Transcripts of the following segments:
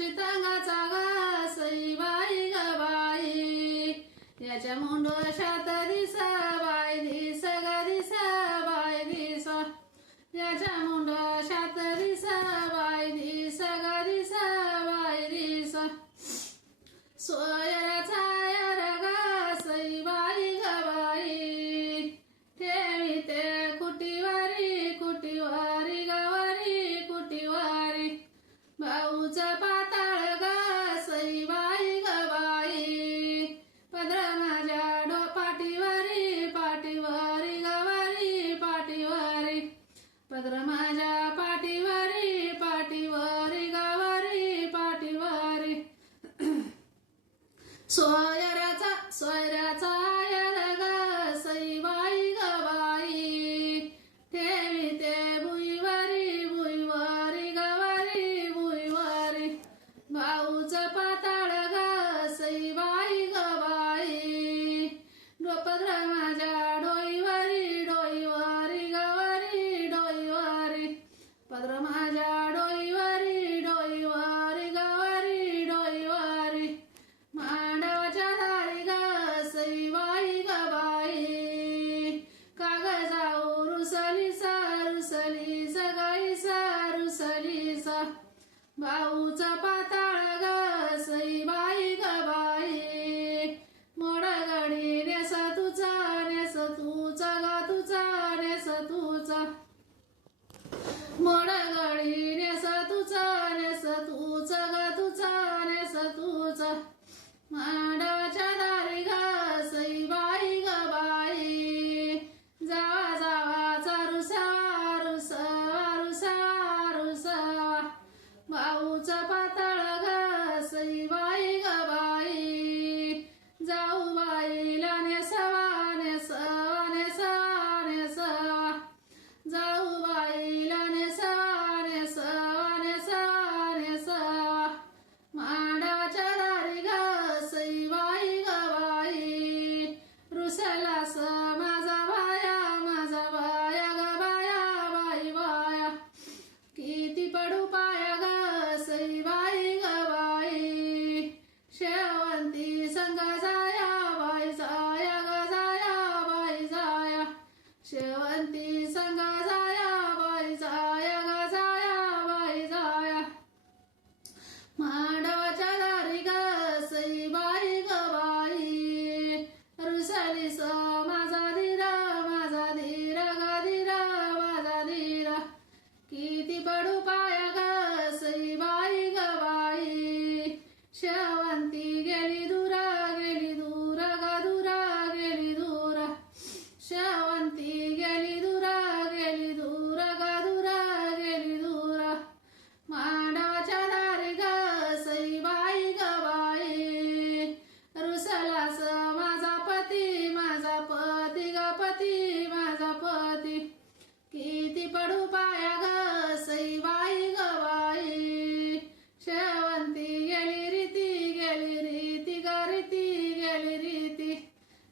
शितंगाचा गाई बाई ग बाई. याच्या मुंडोशात दिसा बाई दिस ग दिसा बाई दिस. याच्या मुंडोशात दिसा बाई दिस ग दिसा बाई दिस. 所有的赞所有的 रुसलीचा गाईसा रुसलीचा भाऊचा पाताळ गई बाई ग बाई. मोडा गाडी नेस तुझा नेस तुझा गा तुझा नेस तुझा. मोडा गाडी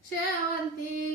千万滴